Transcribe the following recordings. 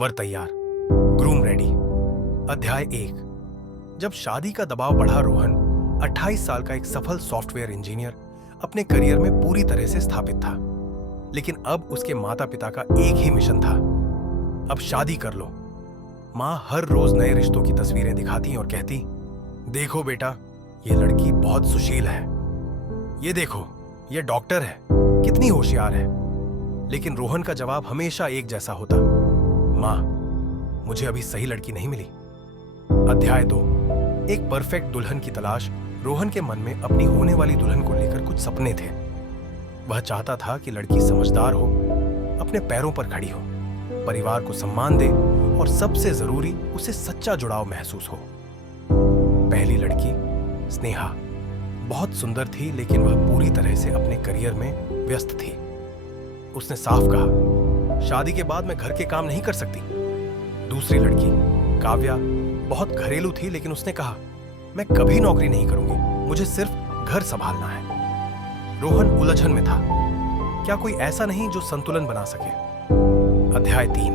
वर तैयार, groom ready. अध्याय 1। जब शादी का दबाव बढ़ा, रोहन 28 साल का एक सफल सॉफ्टवेयर इंजीनियर अपने करियर में पूरी तरह से स्थापित था। लेकिन अब उसके माता पिता का एक ही मिशन था, अब शादी कर लो। मां हर रोज नए रिश्तों की तस्वीरें दिखाती और कहती, देखो बेटा, ये लड़की बहुत सुशील है, ये देखो, ये डॉक्टर है, कितनी होशियार है। लेकिन रोहन का जवाब हमेशा एक जैसा होता, मां, मुझे अभी सही लड़की नहीं मिली। अध्याय 2। एक परफेक्ट दुल्हन की तलाश। रोहन के मन में अपनी होने वाली दुल्हन को लेकर कुछ सपने थे। वह चाहता था कि लड़की समझदार हो, अपने पैरों पर खड़ी हो, परिवार को सम्मान दे और सबसे जरूरी, उसे सच्चा जुड़ाव महसूस हो। पहली लड़की स्नेहा बहुत सुंदर थी, लेकिन वह पूरी तरह से अपने करियर में व्यस्त थी। उसने साफ कहा, शादी के बाद मैं घर के काम नहीं कर सकती। दूसरी लड़की काव्या बहुत घरेलू थी, लेकिन उसने कहा, मैं कभी नौकरी नहीं करूंगी, मुझे सिर्फ घर संभालना है। रोहन उलझन में था, क्या कोई ऐसा नहीं जो संतुलन बना सके। अध्याय 3।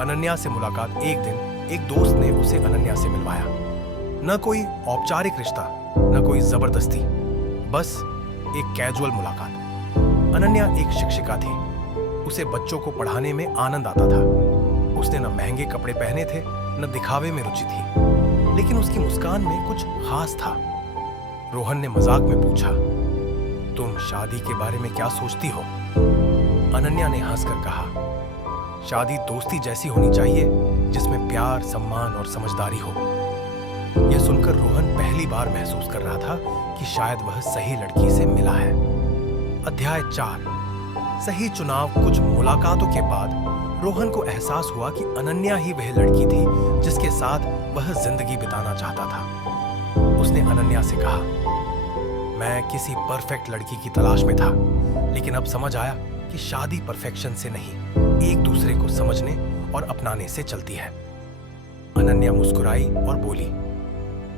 अनन्या से मुलाकात। एक दिन एक दोस्त ने उसे अनन्या से मिलवाया। न कोई औपचारिक रिश्ता, न कोई जबरदस्ती, बस एक कैजुअल मुलाकात। अनन्या एक शिक्षिका थी, उसे बच्चों को पढ़ाने में आनंद आता था। उसने न महंगे कपड़े पहने थे, न दिखावे में रुचि थी, लेकिन उसकी मुस्कान में कुछ खास था। रोहन ने मजाक में पूछा, तुम शादी के बारे में क्या सोचती हो? अनन्या ने हंसकर कहा, शादी दोस्ती जैसी होनी चाहिए, जिसमें प्यार, सम्मान और समझदारी हो। यह सुनकर रोहन पहली बार महसूस कर रहा था कि शायद वह सही लड़की से मिला है। अध्याय 4। सही चुनाव। कुछ मुलाकातों के बाद रोहन को एहसास हुआ कि अनन्या ही वह लड़की थी जिसके साथ वह जिंदगी बिताना चाहता था। उसने अनन्या से कहा, मैं किसी परफेक्ट लड़की की तलाश में था, लेकिन अब समझ आया कि शादी परफेक्शन से नहीं, एक दूसरे को समझने और अपनाने से चलती है। अनन्या मुस्कुराई और बोली,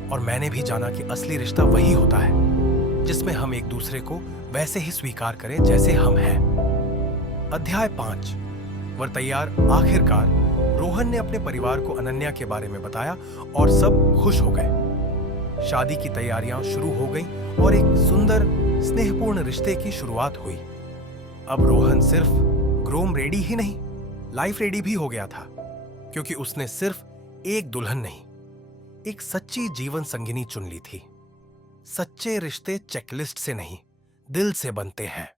और मैंने भी जाना कि असली रिश्ता वही होता है जिसमें हम एक दूसरे को वैसे ही स्वीकार करें जैसे हम हैं। अध्याय 5। वर तैयार। आखिरकार रोहन ने अपने परिवार को अनन्या के बारे में बताया और सब खुश हो गए। शादी की तैयारियां शुरू हो गईं और एक सुंदर स्नेहपूर्ण रिश्ते की शुरुआत हुई। अब रोहन सिर्फ ग्रूम रेडी ही नहीं, लाइफ रेडी भी हो गया था, क्योंकि उसने सिर्फ एक दुल्हन नहीं, एक सच्ची जीवन संगिनी चुन ली थी। सच्चे रिश्ते चेकलिस्ट से नहीं, दिल से बनते हैं।